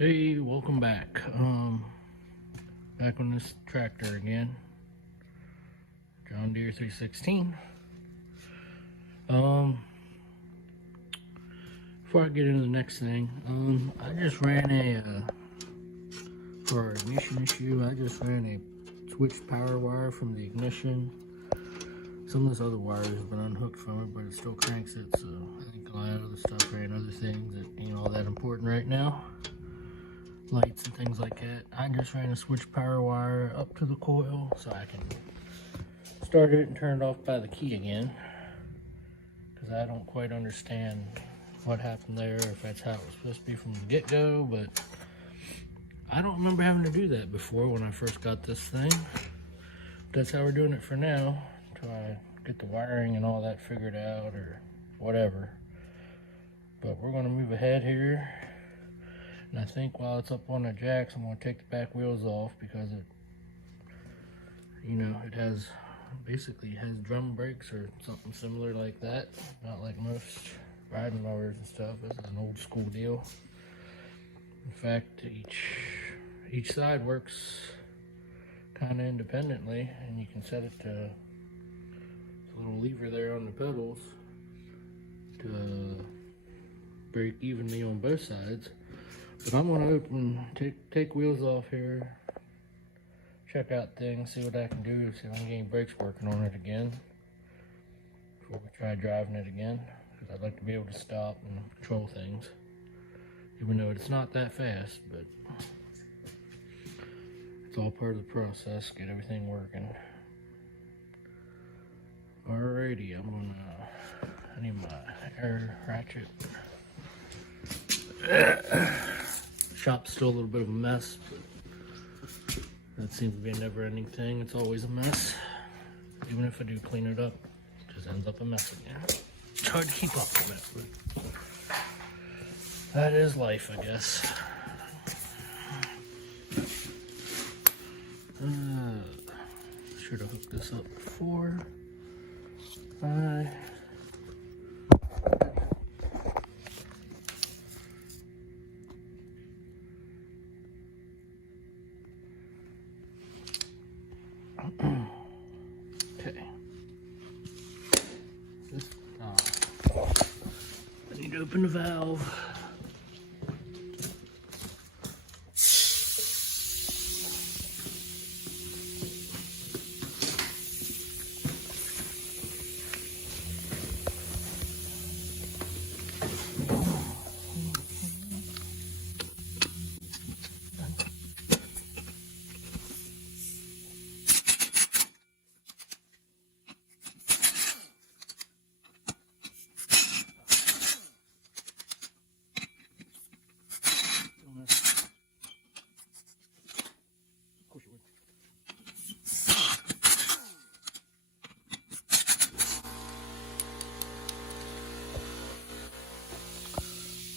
Hey, welcome back. Back on this tractor again. John Deere 316. Before I get into the next thing, I just ran for our ignition issue, I just ran a switched power wire from the ignition. Some of this other wires have been unhooked from it, but it still cranks it, so I think a lot of other stuff ran other things that ain't all that important right now. Lights and things like that. I just ran a switch power wire up to the coil so I can start it and turn it off by the key again, because I don't quite understand what happened there, if that's how it was supposed to be from the get-go, but I don't remember having to do that before when I first got this thing. That's how we're doing it for now, until I get the wiring and all that figured out or whatever. But we're going to move ahead here. And I think while it's up on the jacks, I'm going to take the back wheels off because it, it has, basically has drum brakes or something similar like that. Not like most riding mowers and stuff. This is an old school deal. In fact, each side works kind of independently, and you can set it to a little lever there on the pedals to brake evenly on both sides. But I'm going to take wheels off here, check out things, see what I can do, see if I can get any brakes working on it again before we try driving it again, because I'd like to be able to stop and control things, even though it's not that fast, but it's all part of the process, get everything working. Alrighty, I need my air ratchet. Shop's still a little bit of a mess, but that seems to be a never-ending thing. It's always a mess. Even if I do clean it up, it just ends up a mess again. It's hard to keep up with it, but that is life, I guess. Should have hooked this up before. Okay. I need to open the valve.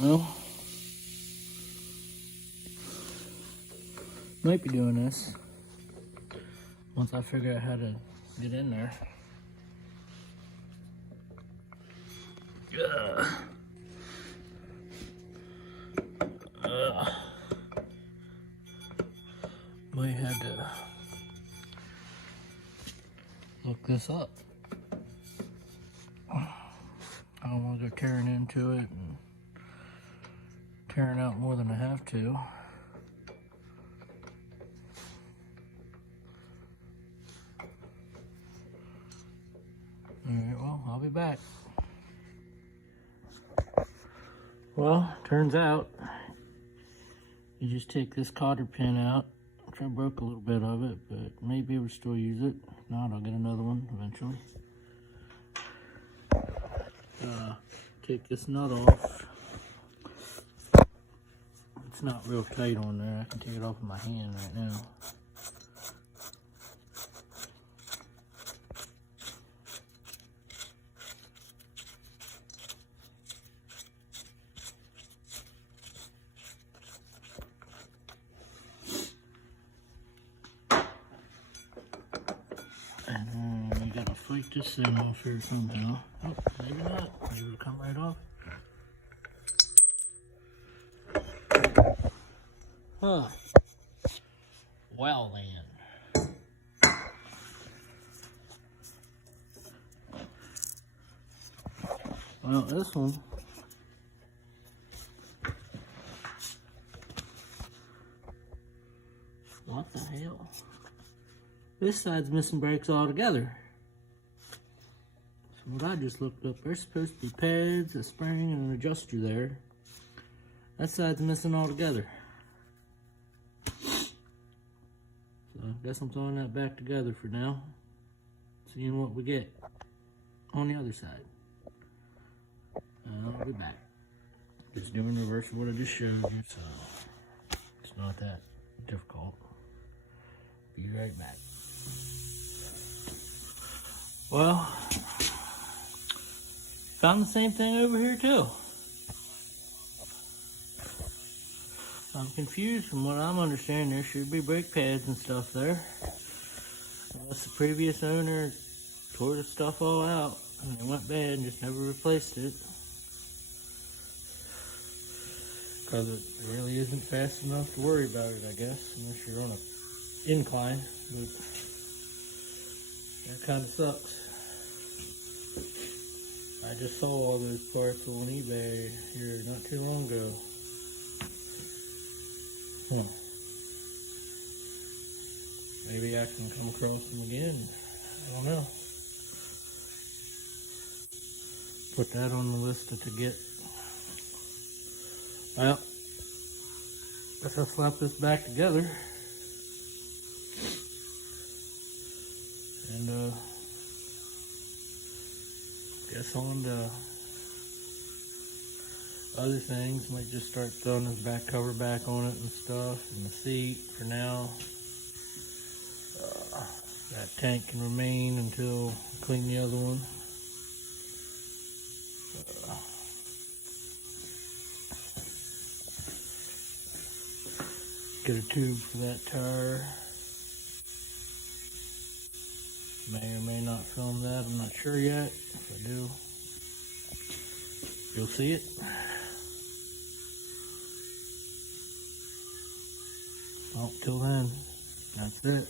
Well, might be doing this once I figure out how to get in there. Might have to look this up. I don't want to go tearing into it and tearing out more than I have to. Alright, well, I'll be back. Well, turns out you just take this cotter pin out, which I broke a little bit of it, but maybe we'll still use it. If not, I'll get another one eventually. Take this nut off. It's not real tight on there. I can take it off with my hand right now. And you gotta fight this thing off here somehow. Oh, maybe not. Maybe it'll come right off. Huh. Well then. Well, this one. What the hell? This side's missing brakes altogether. So what I just looked up, there's supposed to be pads, a spring, and an adjuster there. That side's missing altogether. So I guess I'm throwing that back together for now. Seeing what we get on the other side. I'll be back. Just doing reverse of what I just showed you, so it's not that difficult. Be right back. Well, found the same thing over here too. I'm confused. From what I'm understanding, there should be brake pads and stuff there. Unless the previous owner tore the stuff all out and it went bad and just never replaced it. Because it really isn't fast enough to worry about it, I guess, unless you're on an incline. But that kind of sucks. I just saw all those parts on eBay here not too long ago. Maybe I can come across them again. I don't know. Put that on the list to get. Well, guess I'll slap this back together. And guess on to other things. Might just start throwing this back cover back on it and stuff, and the seat for now. That tank can remain until I clean the other one. Get a tube for that tire. May or may not film that, I'm not sure yet. If I do, you'll see it. Well, till then, that's it.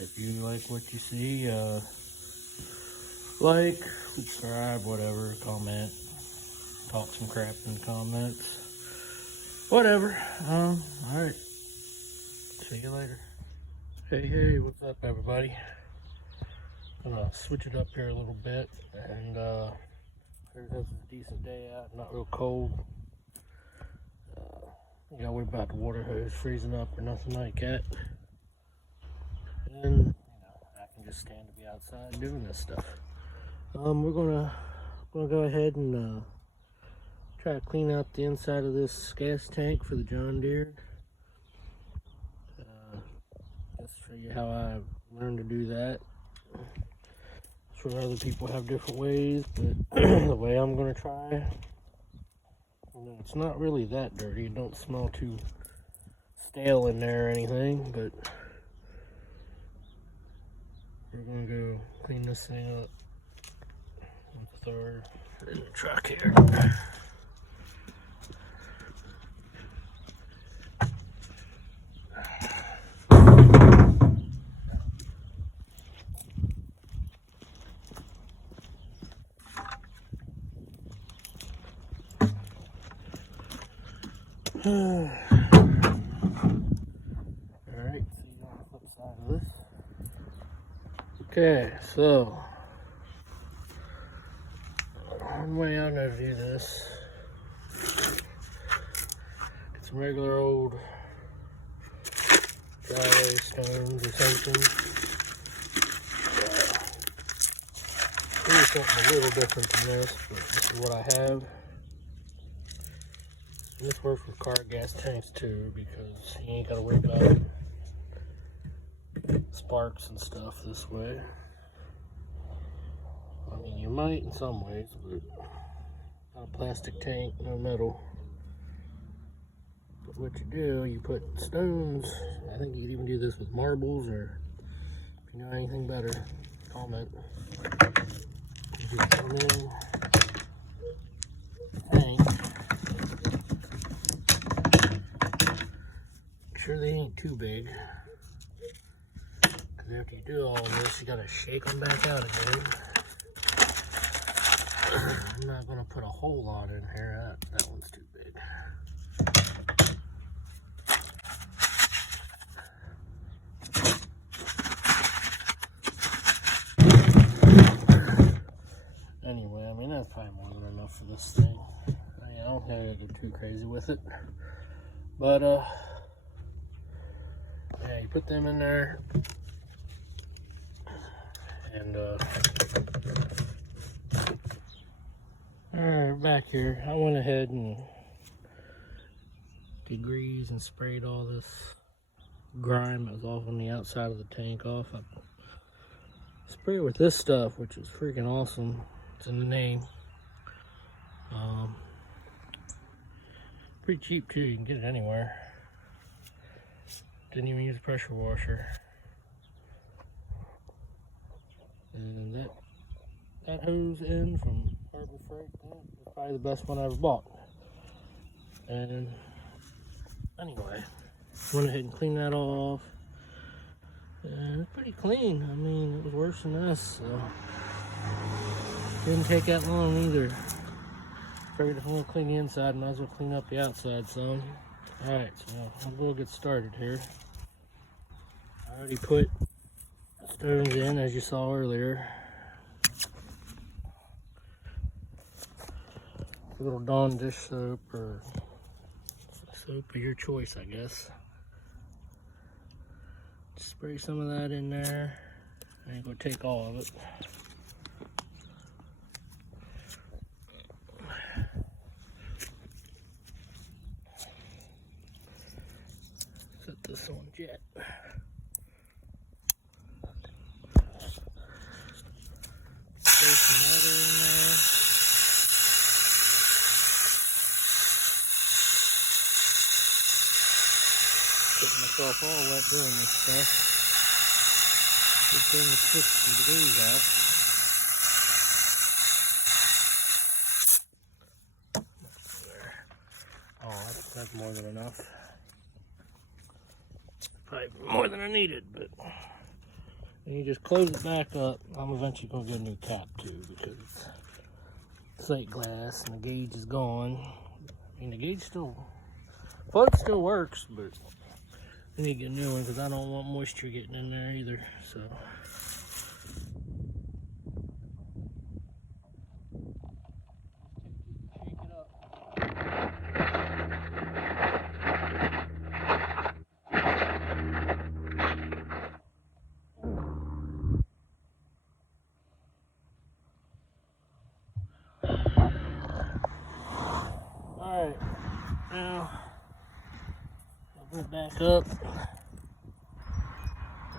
If you like what you see, like, subscribe, whatever, comment, talk some crap in the comments, whatever. Alright, see you later. Hey, what's up, everybody? I'm gonna switch it up here a little bit, and here's a decent day out, not real cold. You gotta worry about the water hose freezing up or nothing like that. And, you know, I can just stand to be outside doing this stuff. We're gonna go ahead and try to clean out the inside of this gas tank for the John Deere. Just show you how I learned to do that. I'm sure other people have different ways, but the way I'm gonna try, it's not really that dirty. It don't smell too stale in there or anything, but we're gonna go clean this thing up. Let's throw her in the truck here. Alright, see you on the flip side of this. Okay, so one way I'm gonna do this, get some regular old dry stones or something. Maybe something a little different than this, but this is what I have. And this works with car gas tanks too, because you ain't gotta worry about sparks and stuff this way. I mean, you might in some ways, but not a plastic tank, no metal. But what you do, you put stones. I think you could even do this with marbles, or if you know anything better, comment. You just come in, tank. sure they ain't too big. Because after you do all this, you gotta shake them back out again. I'm not gonna put a whole lot in here. That one's too big. Anyway, I mean, that's probably more than enough for this thing. I don't think I go too crazy with it. But, yeah, you put them in there. And, alright, back here, I went ahead and degreased and sprayed all this grime that was off on the outside of the tank off. I sprayed it with this stuff, which is freaking awesome. It's in the name. Pretty cheap too, you can get it anywhere. Didn't even use a pressure washer. And that hose end from Harbor Freight, that was probably the best one I ever bought. And anyway, went ahead and cleaned that all off. And it's pretty clean. I mean, it was worse than this, so didn't take that long either. Figured if I'm gonna clean the inside, might as well clean up the outside some. Alright, so we'll get started here. I already put stones in, as you saw earlier. A little Dawn dish soap, or soap of your choice, I guess. Just spray some of that in there. I ain't gonna take all of it. Set this on jet. Spray some water in there. Getting myself all wet doing this stuff. Good thing it's 60 degrees out. Oh, that's more than enough. Probably more than I needed, but then you just close it back up. I'm eventually going to get a new cap too, because it's slate glass and the gauge is gone. I mean, the gauge still, float still works, but I need to get a new one because I don't want moisture getting in there either. So. Shake it up. Alright, now open it back up.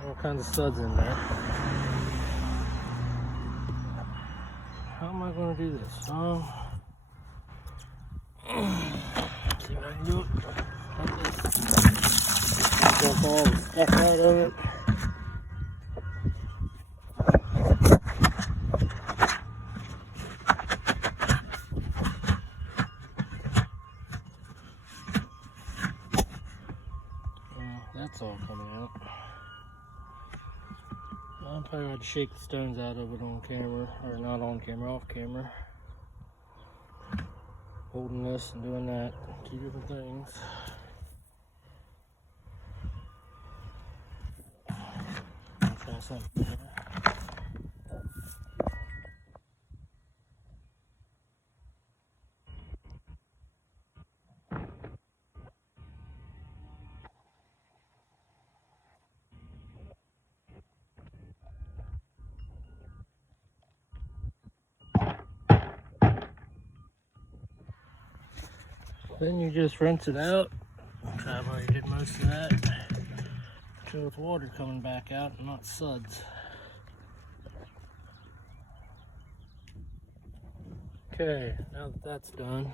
All kinds of studs in there. How am I going to do this? See if I can do it like this. Dump all the stuff out of it. That's all coming out. I'll probably have to shake the stones out of it on camera, or not on camera, off camera. Holding this and doing that, two different things. I'll try something here. Then you just rinse it out. I've already did most of that. So with water coming back out and not suds. Okay, now that that's done,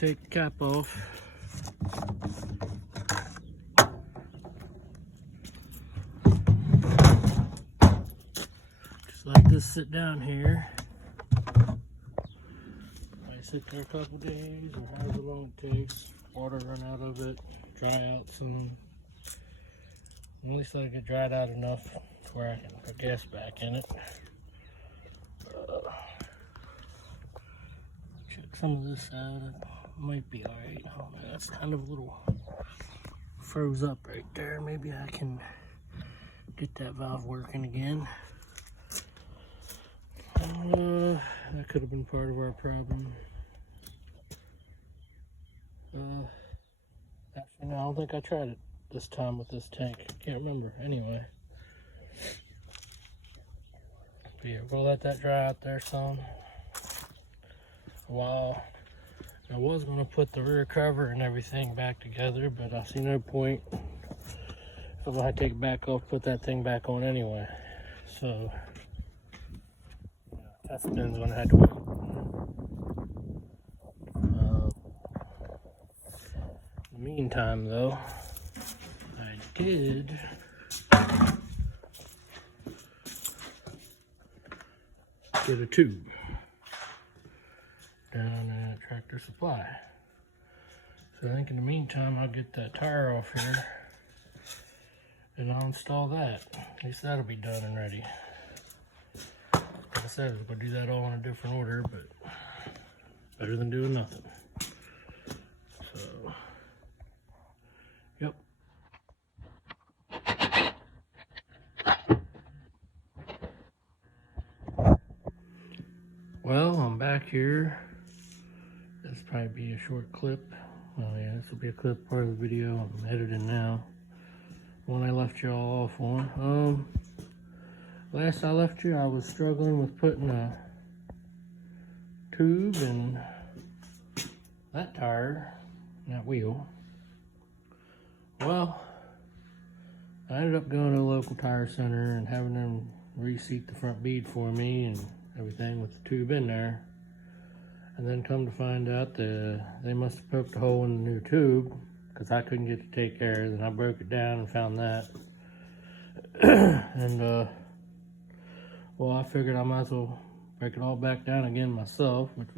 take the cap off. Just let this sit down here. I sit there a couple days or however long it takes. Water run out of it, dry out some. At least let it get dried out enough to where I can put gas back in it. Check some of this out. It might be alright. Oh man, that's kind of a little froze up right there. Maybe I can get that valve working again. That could have been part of our problem. Actually, no, I don't think I tried it this time with this tank. Can't remember. Anyway. But yeah, we'll let that dry out there some. A while. I was going to put the rear cover and everything back together, but I see no point. If I'm going to take it back off, put that thing back on anyway. So, that spin's going to have to wait. In the meantime, though, I did get a tube down at Tractor Supply. So I think in the meantime I'll get that tire off here and I'll install that. At least that'll be done and ready. Like I said, we're gonna do that all in a different order, but better than doing nothing. So, yep. Well, I'm back here. This will probably be a short clip. Oh yeah, this will be a clip part of the video I'm editing now. One I left you all off on. Last I left you, I was struggling with putting a tube in that tire, that wheel. Well, I ended up going to a local tire center and having them reseat the front bead for me and everything with the tube in there. And then come to find out that they must have poked a hole in the new tube because I couldn't get to take air. Then I broke it down and found that. And well, I figured I might as well break it all back down again myself, which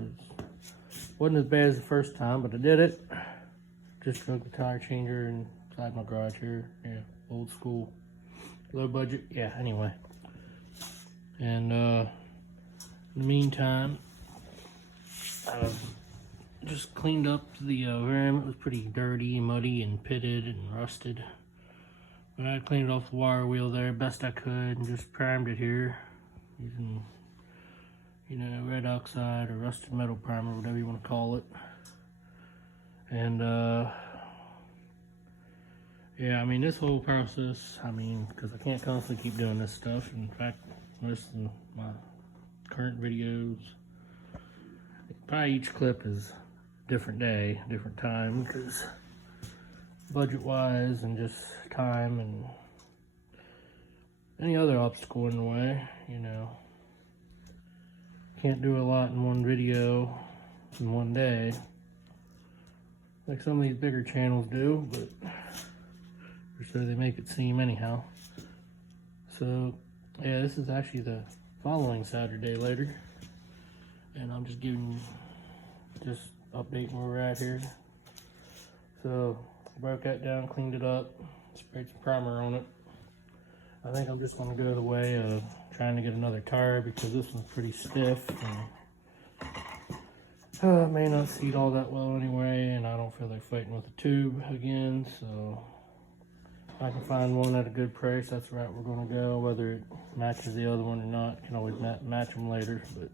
wasn't as bad as the first time, but I did it. Just took the tire changer inside my garage here. Yeah, old school, low budget. Yeah, anyway. And in the meantime, I just cleaned up the rim. It was pretty dirty, muddy, and pitted and rusted. But I cleaned off the wire wheel there best I could and just primed it here using, you know, red oxide or rusted metal primer, whatever you want to call it. And yeah, I mean, this whole process, I mean, because I can't constantly keep doing this stuff. In fact, most of my current videos, probably each clip is a different day, different time, because budget-wise and just time and any other obstacle in the way, you know. Can't do a lot in one video in one day, like some of these bigger channels do, but or so they make it seem anyhow. So, yeah, this is actually the following Saturday later. And I'm just giving you, updating where we're at here. So, broke that down, cleaned it up, sprayed some primer on it. I think I'm just going to go the way of trying to get another tire because this one's pretty stiff. And it may not seat all that well anyway, and I don't feel like fighting with the tube again. So, if I can find one at a good price, that's the route we're going to go. Whether it matches the other one or not, can always match them later. But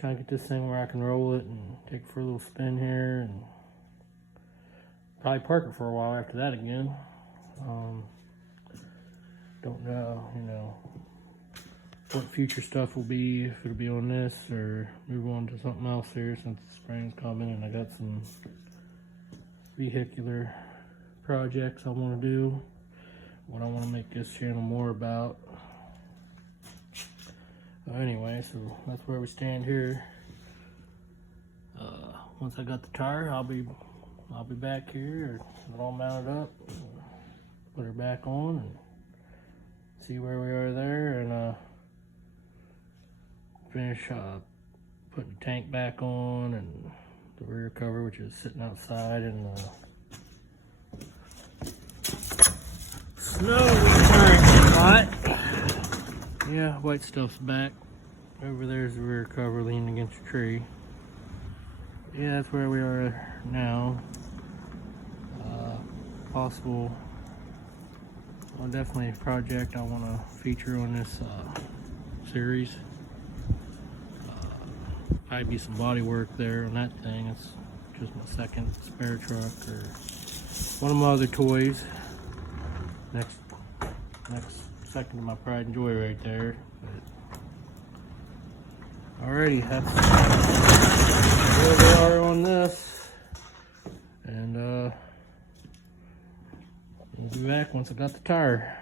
trying to get this thing where I can roll it and take it for a little spin here and probably park it for a while after that again. Don't know, you know, what future stuff will be, if it'll be on this or move on to something else here since the spring's coming and I got some vehicular projects I want to do, what I want to make this channel more about. Anyway, so that's where we stand here. once I got the tire, I'll be back here, get it all mounted up, put her back on, and see where we are there, and finish putting the tank back on and the rear cover, which is sitting outside, and snow returning a lot. Yeah, white stuff's back. Over there's the rear cover leaning against a tree. Yeah, that's where we are now. Possible, well, definitely a project I want to feature on this series. Probably be some body work there on that thing. It's just my second spare truck, or one of my other toys. Next second to my pride and joy right there. But alrighty, that's where we are on this, and we'll be back once I got the tire.